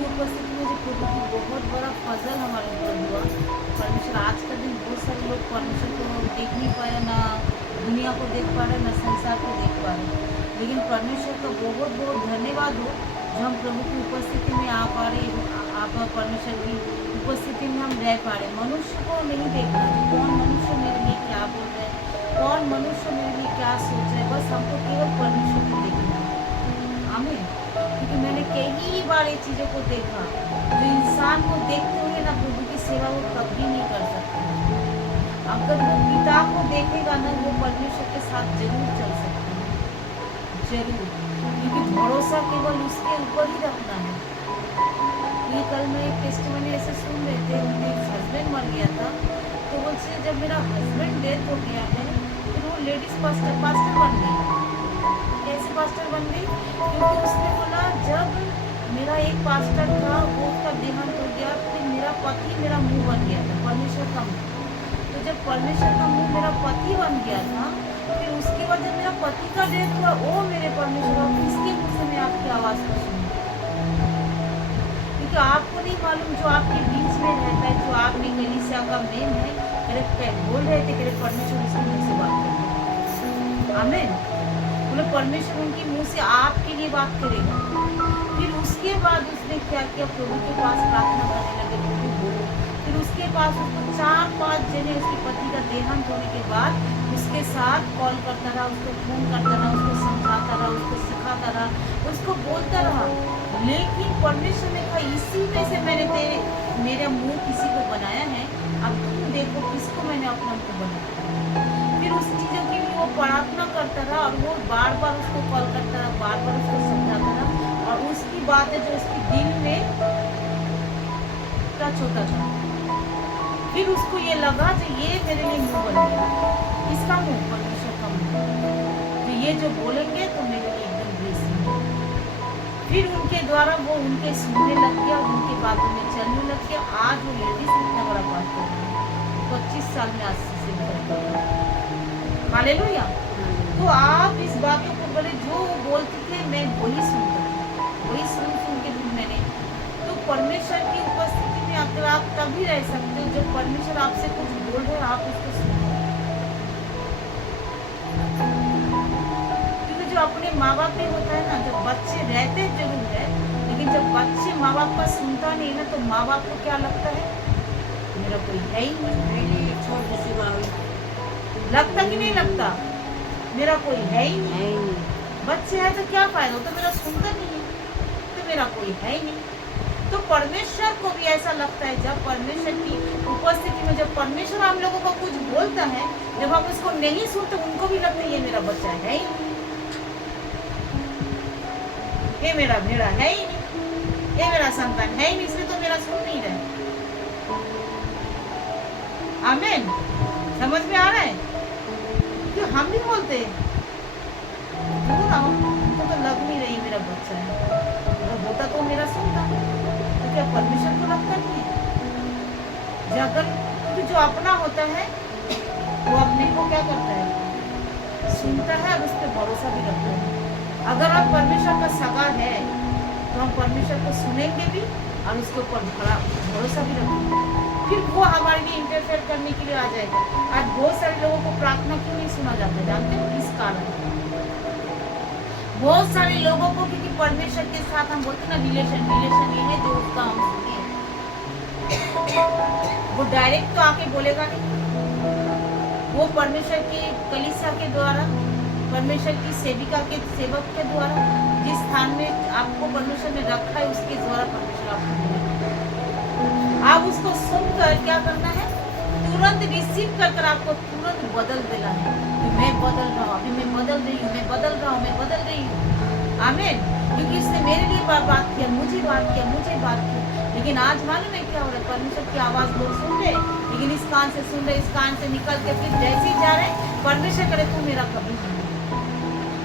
की उपस्थिति में जो प्रभु की बहुत बड़ा फजल हमारे ऊपर हुआ। परमेश्वर आज का दिन बहुत सारे लोग परमेश्वर को देख नहीं पाए, ना दुनिया को देख पा रहे, ना संसार को देख पा रहे, लेकिन परमेश्वर का बहुत बहुत धन्यवाद हो जो हम प्रभु की उपस्थिति में आ पा रहे, आप परमेश्वर की उपस्थिति में हम रह पा रहे। मनुष्य को नहीं देखना कि कौन मनुष्य मेरे लिए क्या बोल रहे हैं, कौन मनुष्य मेरे लिए क्या सोच रहे हैं, बस हमको केवल परमेश्वर को देखना है। आमीन। क्योंकि मैंने कई बार ये चीज़ों को देखा, जो इंसान को देखते हुए ना प्रभु की सेवा वो कभी नहीं कर सकते। अगर वो पिता को देखेगा ना, वो परमेश्वर के साथ जरूर चल सकते हैं, जरूर, क्योंकि भरोसा केवल उसके ऊपर ही रखना है। ये कल मैं एक टेस्टिमनी ऐसे सुन रहे थे, उनके हस्बैंड मर गया था, तो बोलते जब मेरा हस्बैंड डेथ हो गया है फिर वो लेडीज पास्टर बन गई। कैसे पास्टर बन गई? क्योंकि उसने बोला जब मेरा एक पास्टर था वो उसका देहांत हो गया, फिर मेरा पति मेरा मुंह बन गया था, परमेश्वर का मुंह। तो जब परमेश्वर का मुंह मेरा पति बन गया था, फिर उसके बाद जब मेरा पति का डेथ हुआ, ओ मेरे परमेश्वर, किसके मुंह से मैं आपकी आवाज़ को सुनूं? क्योंकि आपको नहीं मालूम जो आपके बीच में रहता है, जो आप में कलीसिया का मेन है, मेरे बोल रहे थे कि परमेश्वर उसके मुंह से बात करते। आमीन। बोले परमेश्वर उनके मुंह से आपके लिए बात करेगा। फिर उसके बाद उसने क्या किया, प्रभु के पास प्रार्थना करने लगे, प्रभु बोलो। फिर उसके पास उसको 4-5 जने उसके पति का देहांत होने के बाद उसके साथ कॉल करता रहा, उसको फोन करता रहा, उसको समझाता रहा, उसको सिखाता रहा, उसको बोलता रहा। लेकिन परमेश्वर ने कहा इसी में से मैंने मेरा मुंह किसी को बनाया है, अब तुम देखो किसको मैंने अपना मुंह बनाया। फिर उस चीज़ों के लिए वो प्रार्थना करता रहा और वो बार बार उसको कॉल करता रहा, बार बार उसको समझाता रहा, और उसकी बातें जो उसकी दिल में टच होता था। फिर उसको ये लगा कि ये मेरे लिए मुंह बन गया, इसका मुंह, परमेश्वर का मुंह, तो ये जो बोलेंगे तो मेरे लिए एकदम ब्लेसिंग। फिर उनके द्वारा वो उनके सुनने लग गया, उनके बातों में चलने लग गया। आज वो लेडीज इतना बड़ा बात कर रही है, 25 साल में आज से कर रहा है। हालेलुया। तो आप इस बातों को बोले, जो वो बोलते थे मैं वही सुनता था, वही सुन के फिर मैंने, तो परमेश्वर की उपस्थिति में अगर आप तभी रह सकते हो जब परमेश्वर आपसे कुछ बोल रहे, आप उसको सुनो। क्योंकि जो अपने माँ बाप में होता है ना, जब बच्चे रहते जरूर है, लेकिन जब बच्चे माँ बाप का सुनता नहीं ना, तो माँ बाप को क्या लगता है, मेरा कोई है ही नहीं, छोटी सी बात लगता कि नहीं लगता, मेरा कोई है ही नहीं। बच्चे हैं तो क्या फायदा, तो मेरा सुनता नहीं है, तो मेरा कोई है ही नहीं। तो परमेश्वर को भी ऐसा लगता है, जब परमेश्वर की उपस्थिति में जब परमेश्वर हम लोगों को कुछ बोलता है, जब हम उसको नहीं सुनते, उनको भी लगता है ये मेरा बच्चा है ही नहीं, ये मेरा भेड़ा है ही नहीं, ये मेरा संतान है ही नहीं, इसलिए तो मेरा सुन नहीं रहा। आमीन। समझ में आ रहा है? क्यों हम भी बोलते हैं उनको तो लग नहीं रही मेरा बच्चा है, अगर होता तो मेरा सुनता, तो क्या परमेश्वर को लगता नहीं है? जाकर क्योंकि जो अपना होता है वो अपने को क्या करता है, सुनता है और उस पर भरोसा भी रखता है। अगर हम परमेश्वर का सगा है तो हम परमेश्वर को सुनेंगे भी और उसके ऊपर भरोसा भी रखेंगे, फिर वो हमारे लिए इंटरफेयर करने के लिए आ जाएगा। आज बहुत सारे लोगों को प्रार्थना क्यों नहीं सुना जाता, जानते हो इस कारण? बहुत सारे लोगों को, क्योंकि परमेश्वर के साथ हम बोलते ना रिलेशन ये है जो उसका हम सुनिए, वो डायरेक्ट तो आके बोलेगा नहीं, वो परमेश्वर की कलीसिया के द्वारा, परमेश्वर की सेविका के सेवक के द्वारा, जिस स्थान में आपको परमेश्वर ने रखा है उसके द्वारा परमेश्वर आपको बोलेगा। आप उसको सुनकर क्या करना है, तुरंत रिसीव कर आपको तुरंत बदल देना है कि मैं बदल रहा हूँ, अभी मैं बदल रही हूँ, मैं बदल रहा हूँ, मैं बदल रही हूँ। आमीन। क्योंकि इसने मेरे लिए बात किया, मुझे बात किया। लेकिन आज मालूम है क्या हो रहा है, परमेश्वर की आवाज़ लोग सुन रहे, लेकिन इस कान से सुन रहे, इस कान से निकल के फिर जैसे ही जा रहे, परमेश्वर करे तू मेरा कभी नहीं,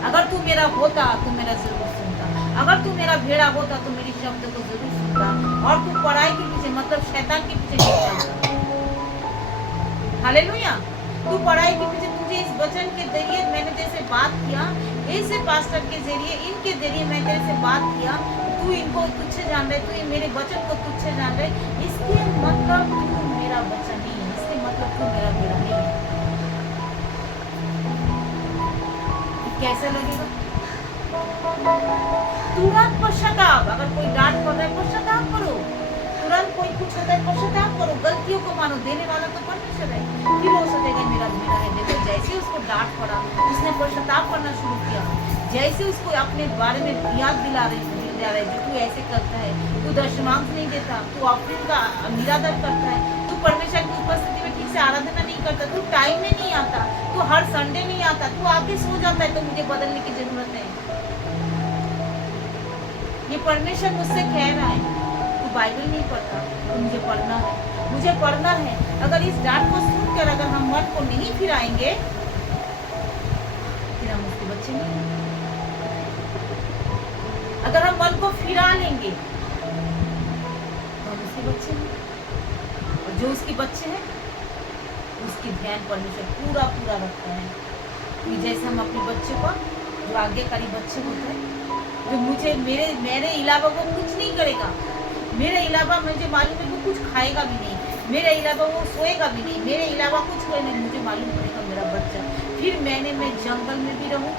अगर तू मेरा होता तो मेरा जरूर सुनता, अगर तू मेरा भेड़ा होता तो मेरी शब्द को जरूर सुनता, और तू पढ़ाई के पीछे मतलब शैतान के पीछे नहीं चलता। हालेलुया। तू पढ़ाई के पीछे, तुझे इस वचन के जरिए मैंने तेरे से बात किया, ऐसे पास्टर के जरिए, इनके जरिए मैं तेरे से बात किया, तू तू इनको तुच्छ जान रहे, तू मेरे वचन को तुच्छ जान रहे, इसके मतलब तू मेरा बच्चा नहीं है, इसके मतलब तू मेरा बेटा नहीं है। कैसा लगेगा? तुरंत पश्चाताप, अगर कोई डांट पड़ रहा है पश्चाताप करो, तुरंत कोई कुछ होता है पश्चाताप करो, गलतियों को मानो, देने वाला तो परमेश्वर है। फिर हो सकेगा मेरा बेटा है। देखो जैसे उसको डांट पड़ा, उसने पश्चाताप करना शुरू किया, जैसे उसको अपने बारे में याद दिला रहे जो तू ऐसे करता है, तू दशमांश नहीं देता, तू ऑफरिंग का निरादर करता है, तू परमेश्वर की उपस्थिति में ठीक से आराधना नहीं करता, तू टाइम में नहीं आता, तू हर संडे नहीं आता, तू आके सो जाता है, तो मुझे बदलने की जरूरत है। ये परमेश्वर मुझसे कह रहा है, तू बाइबल नहीं पढ़ता, तो मुझे पढ़ना है, मुझे पढ़ना है। अगर इस डांट को सुनकर अगर हम मन को नहीं फिराएंगे, फिर हम उसके बच्चे नहीं हैं। अगर हम मन को फिरा लेंगे तो हम उसके बच्चे हैं, और जो उसके बच्चे हैं उसकी ध्यान परमेश्वर पूरा पूरा रखता है। कि जैसे हम अपने बच्चे को, जो आज्ञाकारी बच्चे होते हैं, जो मुझे मेरे अलावा वो कुछ नहीं करेगा, मेरे अलावा मुझे मालूम है वो कुछ खाएगा भी नहीं, मेरे अलावा वो सोएगा भी नहीं, मेरे अलावा कुछ कोई नहीं, मुझे मालूम पड़ेगा मेरा बच्चा। फिर मैं जंगल में भी रहूँ,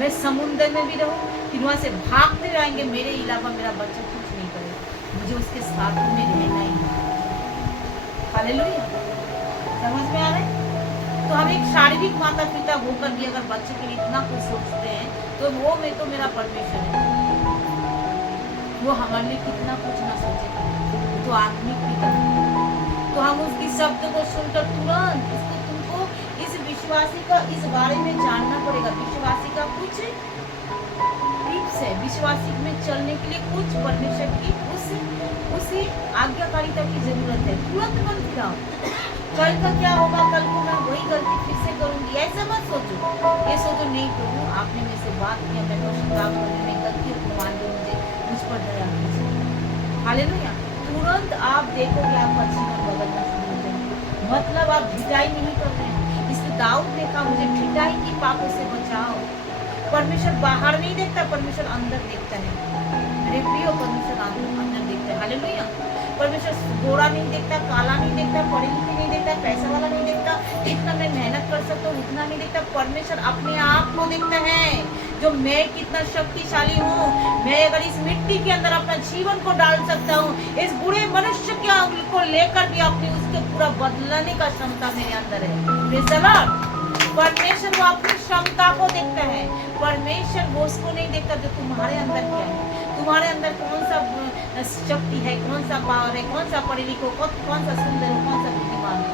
मैं समुद्र में भी रहूँ, फिर वहाँ से भागते रहेंगे, मेरे अलावा मेरा बच्चा कुछ नहीं करेगा, मुझे उसके साथ में रहना ही है। हालेलुया, समझ में आ रहा है? तो हम एक शारीरिक माता पिता होकर भी अगर बच्चे के लिए इतना कुछ सोचते हैं, तो वो में तो मेरा परमेश्वर है, वो हमारे लिए कितना कुछ ना सोचेगा, तो आत्मिक पिता। तो हम उसकी शब्द को सुनकर तुरंत इसको, तुमको इस विश्वासी का इस बारे में जानना पड़ेगा। विश्वासी का कुछ टिप्स है, विश्वासी में चलने के लिए कुछ परमेश्वर की उसी आज्ञाकारिता की जरूरत है। तुरंत मन फिराओ, कल का क्या होगा, कल को मैं वही गलती फिर से करूंगी, ऐसा मत सोचो। ये सोचो नहीं प्रभु आपने मेरे से बात किया, मैं पश्चाताप करने में गलतियों को मान लो, मुझ पर दया कीजिए। हालेलुया। तुरंत आप देखोगे आपका जीवन बदलना शुरू हो जाएगा। मतलब आप ढिलाई नहीं कर रहे हैं। इसलिए दाऊद ने कहा मुझे ढिलाई की पापों से बचाओ। परमेश्वर बाहर नहीं देखता, परमेश्वर अंदर देखता है। मेरे प्रिय, परमेश्वर अंदर देखता है। हालेलुया। परमेश्वर गोरा नहीं देखता, काला नहीं देखता, पढ़े लिखे नहीं देखता, पैसा वाला नहीं देखता, इतना मैं मेहनत कर सकता हूँ उतना नहीं देखता। परमेश्वर अपने आप को देखता है, जो मैं कितना शक्तिशाली हूँ। मैं अगर इस मिट्टी के अंदर अपना जीवन को डाल सकता हूँ, इस बुरे मनुष्य को लेकर भी अपने उसके पूरा बदलने का क्षमता मेरे अंदर है। परमेश्वर वो अपनी क्षमता को देखता है। परमेश्वर वो उसको नहीं देखता जो तुम्हारे अंदर क्या है, तुम्हारे अंदर कौन सा शक्ति है, कौन सा पावर है, कौन सा पढ़े लिखो, कौन सा सुंदर हो, कौन सा बुद्धिमान हो।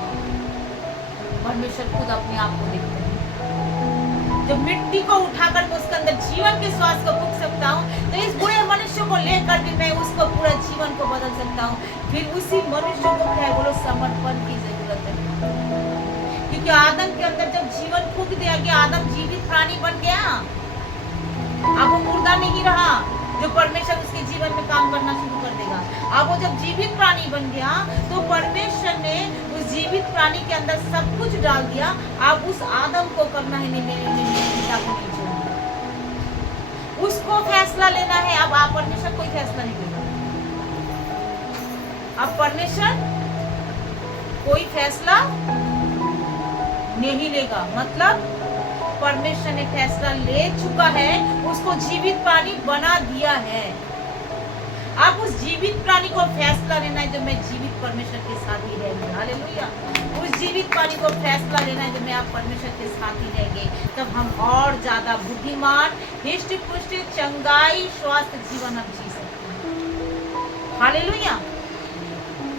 परमेश्वर खुद अपने आप को देखते हैं। जब मिट्टी को उठाकर उसके अंदर जीवन के श्वास को फूंक सकता हूँ, तो इस बुरे मनुष्य को लेकर भी मैं उसको पूरा जीवन को बदल सकता हूँ। फिर उसी मनुष्य को क्या है, बोलो समर्पण की जरूरत है। क्योंकि आदम के अंदर जब जीवन फूंक दिया गया, आदम जीवित प्राणी बन गया, अब वो मुर्दा नहीं रहा जो परमेश्वर उसके जीवन में काम करना शुरू कर देगा। अब वो जब जीवित प्राणी बन गया, तो परमेश्वर ने उस जीवित प्राणी के अंदर सब कुछ डाल दिया। अब उस आदम को करना है, मेरे पिता को नहीं छोड़ना, उसको फैसला लेना है। अब आप परमेश्वर कोई फैसला नहीं लेगा, अब परमेश्वर कोई फैसला नहीं लेगा। मतलब परमेश्वर ने फैसला ले चुका है, उसको जीवित प्राणी बना दिया है। अब उस जीवित प्राणी को फैसला लेना है जो मैं जीवित परमेश्वर के साथ ही रहेंगे। हालेलुया। उस जीवित प्राणी को फैसला लेना है जो मैं आप परमेश्वर के साथ ही रहेंगे। तब हम और ज्यादा बुद्धिमान, हिष्ट पुष्ट, चंगाई, स्वास्थ्य जीवन हम जी सकते हैं। हालेलुया।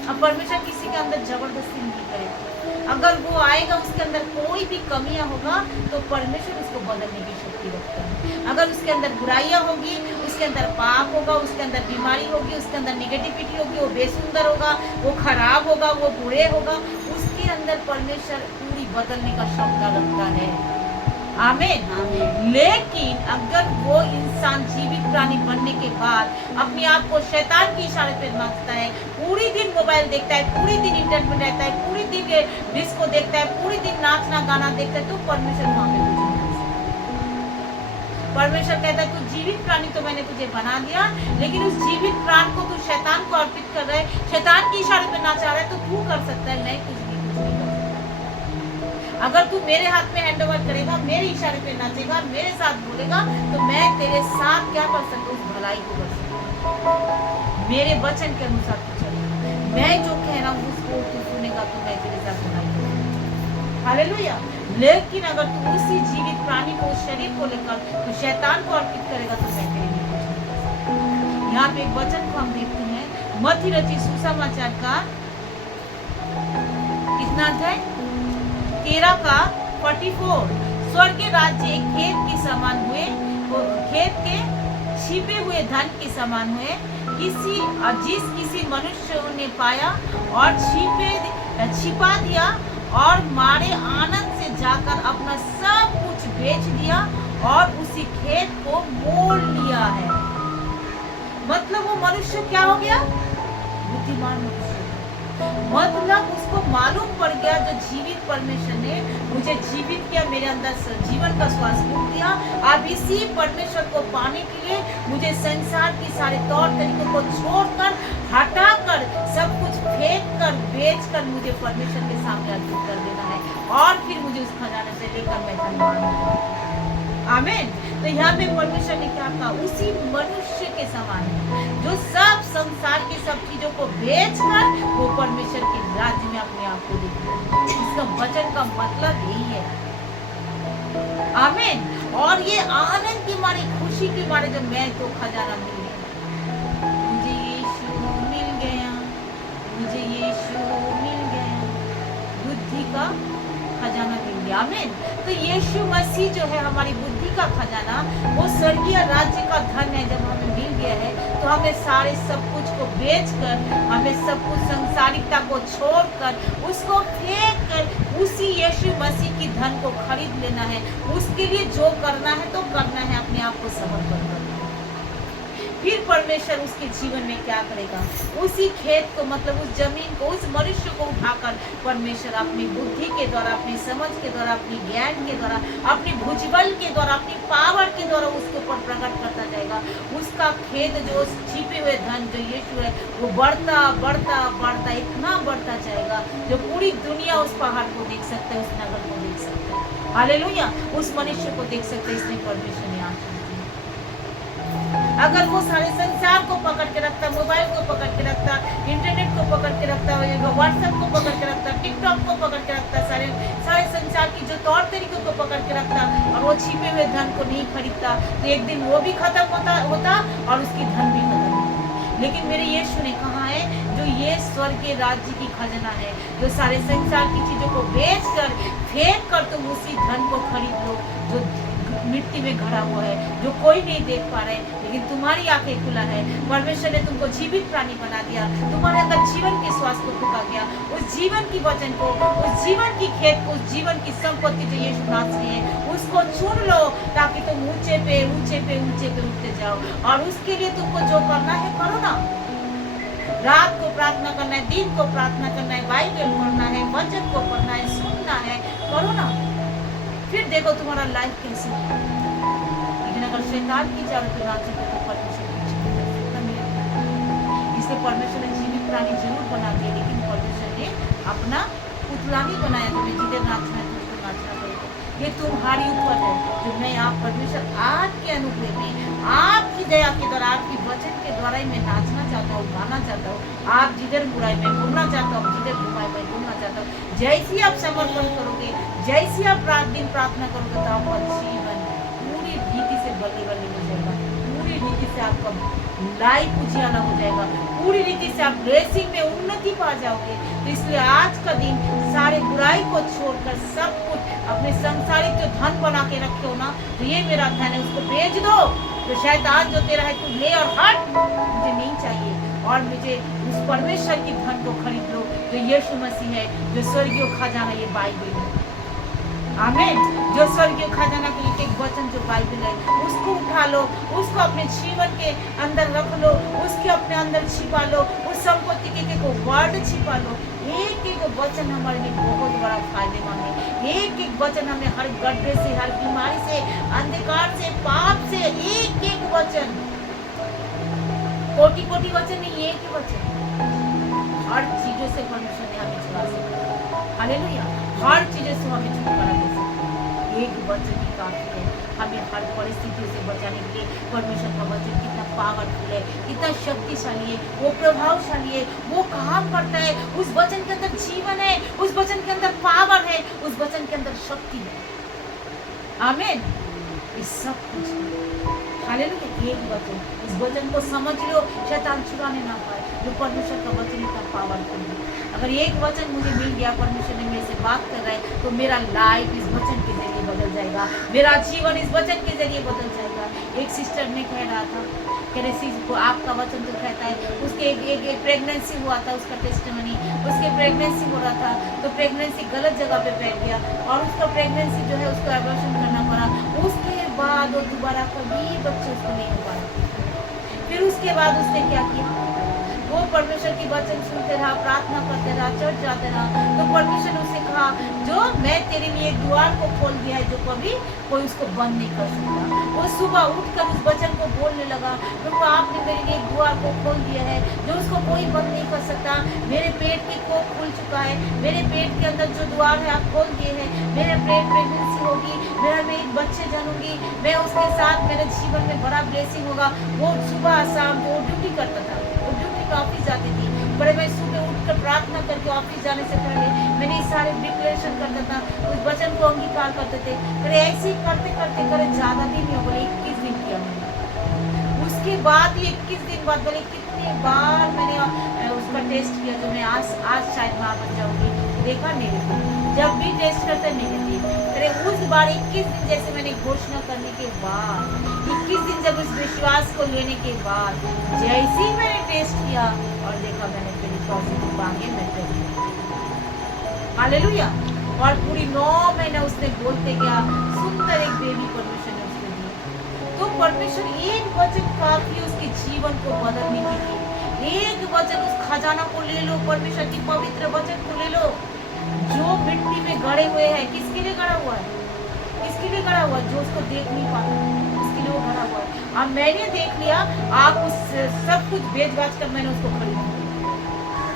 अब परमेश्वर किसी के अंदर जबरदस्ती नहीं करेगा। अगर वो आएगा, उसके अंदर कोई भी कमियां होगा, तो परमेश्वर उसको बदलने की शक्ति रखता है। अगर उसके अंदर बुराइयां होगी, उसके अंदर पाप होगा, उसके अंदर बीमारी होगी, उसके अंदर निगेटिविटी होगी, वो बेसुंदर होगा, वो खराब होगा, वो बुरे होगा, उसके अंदर परमेश्वर पूरी बदलने का क्षमता रखता है। आमीन। लेकिन अगर वो इंसान जीवित प्राणी बनने के बाद अपने आप को शैतान की इशारे पे नाचता है, पूरी दिन मोबाइल देखता है, पूरी दिन इंटरनेट में रहता है, पूरी दिन डिस्को देखता है, पूरी दिन नाचना गाना देखता है, तो परमेश्वर वहां पे कुछ नहीं कर सकता। परमेश्वर कहता है तू जीवित प्राणी तो मैंने तुझे बना दिया, लेकिन उस जीवित प्राण को तू शैतान को अर्पित कर रहा है, शैतान के इशारे पे नाचा रहा है, तो तू कर सकता है, मैं कुछ नहीं कर सकता। अगर तू मेरे हाथ में हैंड ओवर करेगा, मेरे इशारे पे नाचेगा, मेरे साथ बोलेगा, तो मैं तेरे साथ क्या कर सकता हूँ, उस भलाई को कर सकता हूँ। मेरे वचन के अनुसार तू चलेगा, मैं जो कह रहा हूँ उसको तू सुनेगा, तो मैं तेरे साथ भलाई करूंगा। हालेलुया। लेकिन अगर तू उसी जीवित प्राणी को, उस शरीर को लेकर तो शैतान को अर्पित करेगा, तो मैं तेरे लिए कुछ नहीं कर सकता। यहाँ पे एक वचन को हम देखते हैं, मत्ती रचित सुसमाचार का कितना अध्याय 13 का 44। स्वर्ग के राज्य एक खेत के समान हुए, खेत के छिपे हुए धन के समान हुए, किसी मनुष्य ने पाया और छिपा दिया और मारे आनंद से जाकर अपना सब कुछ बेच दिया और उसी खेत को मोल लिया है। मतलब वो मनुष्य क्या हो गया, बुद्धिमान मनुष्य। मतलब उसको मालूम पड़ गया, जो जीवित परमेश्वर ने मुझे जीवित किया, मेरे अंदर जीवन का श्वास फूंक दिया, अब इसी परमेश्वर को पाने के लिए मुझे संसार की सारे तौर तरीकों को छोड़कर, हटाकर, सब कुछ फेंक कर, बेच कर मुझे परमेश्वर के सामने अर्पित कर देना है, और फिर मुझे उस खजाने से लेकर मैं धनवान। आमीन। तो यहाँ पे परमेश्वर ने क्या कहा, उसी मनुष्य के समान है जो सब संसार की सब चीजों को बेचकर वो परमेश्वर के राज्य में अपने आप को देखता है। इसका वचन का मतलब यही है। आमीन। और ये आनंद की मारे, खुशी की मारे, जब मैं तो खजाना मिल गया, मुझे यीशु मिल गया, मुझे यीशु मिल गया, बुद्धि का खजाना मिल गया। आमीन। तो यीशु मसीह जो है हमारी बुद्धि का खजाना, वो स्वर्गीय राज्य का धन है। जब हमें मिल गया है तो हमें सारे सब कुछ को बेचकर, हमें सब कुछ सांसारिकता को छोड़कर, उसको फेंक कर उसी यीशु मसीह की धन को खरीद लेना है। उसके लिए जो करना है तो करना है, अपने आप को समर्पण करना है। फिर परमेश्वर उसके जीवन में क्या करेगा, उसी खेत को, मतलब उस जमीन को, उस मनुष्य को उठाकर परमेश्वर अपनी बुद्धि के द्वारा, अपनी समझ के द्वारा, अपनी ज्ञान के द्वारा, अपनी भुजबल के द्वारा, अपनी पावर के द्वारा उसके ऊपर प्रकट करता जाएगा। उसका खेत, जो छिपे हुए धन जो यीशु है, वो बढ़ता बढ़ता बढ़ता इतना बढ़ता जाएगा, जो पूरी दुनिया उस पहाड़ को देख सकता है, उस नगर को देख सकता है। हालेलुया। उस मनुष्य को देख सकते हैं, इसलिए परमेश्वर ने आंखें। अगर वो सारे संसार को पकड़ के रखता, मोबाइल को पकड़ के रखता, इंटरनेट को पकड़ के रखता, व्हाट्सएप को पकड़ के रखता, टिकटॉक को पकड़ के रखता, सारे संसार की जो तौर तरीकों को पकड़ के रखता, और वो छिपे हुए धन को नहीं खरीदता, तो एक दिन वो भी खत्म होता और उसकी धन भी खत्म होता। लेकिन मेरे यीशु ने कहा है, जो ये स्वर्ग के राज्य की खजाना है, जो सारे संसार की चीजों को बेच कर, फेंक कर तुम उसी धन को खरीद लो, जो मिट्टी में घड़ा हुआ है, जो कोई नहीं देख पा रहे, लेकिन तुम्हारी आंखें खुला है। परमेश्वर ने तुमको जीवित प्राणी बना दिया, तुम्हारे अंदर जीवन के श्वास को फूंका गया, उस जीवन की वचन को, उस जीवन की खेत को, उस जीवन की संपत्ति जो यीशु नाथ की है, उसको चुन लो, ताकि तुम ऊंचे पे ऊंचे पे ऊंचे पे उठते जाओ। और उसके लिए तुमको जो करना है करो ना। रात को प्रार्थना करना है, दिन को प्रार्थना करना है, बाइबल पढ़ना है, वचन को पढ़ना है, सुनना है, करो ना। फिर देखो तुम्हारा लाइफ कैसे है। लेकिन अगर शैतान की चारों तरफ नाचे तो परमेश्वर इसलिए परमेश्वर ने जीवित प्राणी जरूर बना दिया, लेकिन परमेश्वर ने अपना पुतला नहीं बनाया। तुम्हें जिधर नाचना है तुमको नाचना पड़ेगा। ये तुम्हारी ऊपर है। जो मैं आप परमेश्वर आपके अनुग्रह में, आपकी दया के द्वारा, आपकी वचन के द्वारा ही मैं नाचना चाहता हूँ, गाना चाहता हूँ। आप जिधर बुराई में घूमना चाहता हूँ, जिधर बुराई में घूमना चाहता हूँ। जैसी आप समर्पण करोगे, जैसी आप रात दिन प्रार्थना करोगे, तो आपका जीवन पूरी रीति से बल्ले बल्ले हो जाएगा। पूरी रीति से आपका लाइफ उजियाला हो जाएगा। पूरी रीति से आप ब्लेसिंग में उन्नति पा जाओगे। तो इसलिए आज का दिन सारे बुराई को छोड़कर सब कुछ अपने संसारिक जो धन बना के रखे हो ना, तो ये मेरा धन है, उसको बेच दो। तो शैतान जो तेरा है तू ले और हट, मुझे नहीं चाहिए। और मुझे उस परमेश्वर की धन को खरीद लो, जो यीशु मसीह है, जो स्वर्गीय खजाना, ये बाइबल है। आमीन। जो स्वर्गीय खजाना के एक एक वचन जो बाइबल है उसको उठा लो, उसको अपने जीवन के अंदर रख लो, उसके अपने अंदर छिपा लो, उस संपत्ति के एक वर्ड छिपा लो। एक एक वचन हमारे लिए बहुत बड़ा फायदेमंद है। एक एक वचन हमें हर गड्ढे से, हर बीमारी से, अंधकार से, पाप से, एक एक वचन, कोटि कोटि वचन नहीं, एक ही वचन हर चीजों से परमेश्वर ने हमें छुड़ा सकता। हालेलुया। हर चीजों से हमें छुटकारा दे सकता है। एक वचन ही काफी है हमें हर परिस्थितियों से बचाने के लिए। परमेश्वर का वचन कितना पावरफुल है, कितना शक्तिशाली है, वो प्रभावशाली है, वो काम करता है। उस वचन के अंदर जीवन है, उस वचन के अंदर पावर है, उस वचन के अंदर शक्ति है। आमीन। ये सब कुछ हालेलुया एक वचन, इस वचन को समझ लो, शैतान छुड़ाने ना पाए। जो परमेश्वर का वचन इतना पावरफुल है। अगर एक वचन मुझे मिल गया, परमेश्वर ने मेरे से बात कर रहा है, तो मेरा लाइफ इस वचन के जरिए बदल जाएगा, मेरा जीवन इस वचन के जरिए बदल जाएगा। एक सिस्टर ने कह रहा था, कह रही को आपका वचन तो कहता है, उसके एक प्रेगनेंसी हुआ था, उसका टेस्टिमनी, उसके प्रेगनेंसी हो रहा था, तो प्रेगनेंसी गलत जगह पे बैठ गया और उसका प्रेगनेंसी जो है उसको एबॉर्शन करना पड़ा। उसके बाद वो दोबारा कभी बच्चे उसको नहीं हो पाए। फिर उसके बाद उसने क्या किया, वो परमेश्वर की वचन सुनते रहा, प्रार्थना करते रहा, चर्च जाते रहा। तो परमेश्वर ने उसे कहा, जो मैं तेरे लिए एक द्वार को खोल दिया है, जो कभी कोई उसको बंद नहीं कर सकता। वो सुबह उठकर उस वचन को बोलने लगा, क्योंकि आपने मेरे लिए एक द्वार को खोल दिया है जो उसको कोई बंद नहीं कर सकता। मेरे पेट की कोख खुल चुका है, मेरे पेट के अंदर जो द्वार है आप खोल दिए हैं। मेरे पेट प्रेगनेंसी होगी, मैं एक बच्चे जानूंगी, मैं उसके साथ मेरे जीवन में बड़ा ब्लेसिंग होगा। वो सुबह शाम जो ड्यूटी करता था, वो ड्यूटी ऑफिस जाती थी, बड़े मैं सुबह उठकर प्रार्थना करके ऑफिस जाने से पहले मैंने सारे डिक्लेरेशन करता था, उस वचन को अंगीकार करते थे। करे ऐसे ही करते करते करे ज्यादा दिन नहीं हो, बोले 21 दिन किया मैंने। उसके बाद 21 दिन बाद बोले कितने बार मैंने उसका टेस्ट किया, जो मैं आज शायद मां बन जाऊंगी, देखा नेगेटिव। जब भी टेस्ट करते नेगेटिव। अरे उस बार 21 दिन जैसे मैंने घोषणा करने के बाद, 21 दिन जब उस विश्वास को लेने के बाद, जैसे ही मैंने टेस्ट किया और देखा, मैंने फिर पॉजिटिव मांगे, मैं हालेलुया। और पूरी 9 महीना उसने बोलते गया, सुंदर एक बेबी परमेश्वर ने उसको दी। तो परमेश्वर एक वचन काफी उसके जीवन को बदलने के लिए। एक वचन, उस खजाना को ले लो, परमेश्वर की पवित्र वचन को ले लो, जो मिट्टी में गड़े हुए हैं। किसके लिए गड़ा हुआ है? किसके लिए गड़ा हुआ है? जो उसको देख नहीं पाता, उसके लिए वो गड़ा हुआ है। अब मैंने देख लिया, आप उस सब कुछ बेच बाच कर मैंने उसको खरीद लिया।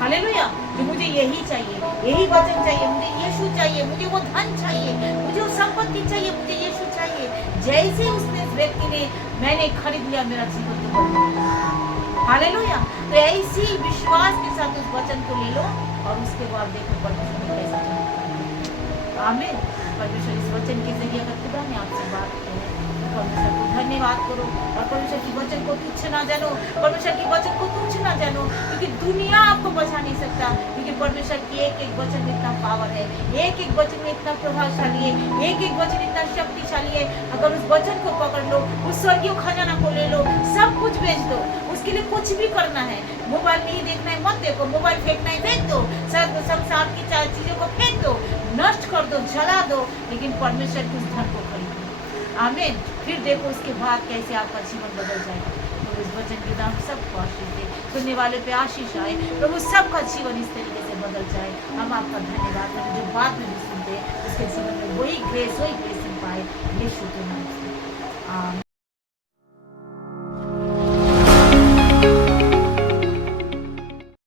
हालेलुया। जो मुझे यही चाहिए, यही वचन चाहिए, मुझे यीशु चाहिए, मुझे वो धन चाहिए, मुझे वो संपत्ति चाहिए, मुझे यीशु चाहिए। जैसे उसने व्यक्ति ने मैंने खरीद लिया, मेरा जीवन तो बदल गया। हालेलुया। तो ऐसी विश्वास के साथ उस वचन को ले लो और उसके बाद देखो परमेश्वर ने कैसा चमत्कार। आमीन। परमेश्वर इस वचन के जरिए अगर खुदा ने आपसे बात की है, तो परमेश्वर को धन्यवाद करो और परमेश्वर की वचन को तुच्छ ना जानो, परमेश्वर की वचन को तुच्छ ना जानो, क्योंकि दुनिया आपको बचा नहीं सकता, क्योंकि परमेश्वर की एक एक वचन में इतना पावर है, एक एक वचन में इतना प्रभावशाली है, एक एक वचन इतना शक्तिशाली है। अगर उस वचन को पकड़ लो, उस स्वर्गीय खजाना को ले लो, सब कुछ बेच दो, उसके लिए कुछ भी करना है। मोबाइल नहीं देखना है, मत देखो, मोबाइल फेंकना है, फेंक दो, संसार की चीजों को फेंक दो, नष्ट कर दो, जला दो, लेकिन परमेश्वर के उस धन को खरीदो। आमीन। फिर देखो उसके बाद कैसे आपका जीवन बदल जाएगा। तो इस वचन के नाम सबको आशीष दे, सुनने वाले पे आशीष आए, प्रभु सबका जीवन इस तरीके से बदल जाए। हम आपका धन्यवाद करें, जो बात में भी सुनते उसके जीवन में वही ग्रेस, वही ब्लेसिंग पाए, यीशु के नाम से आमीन।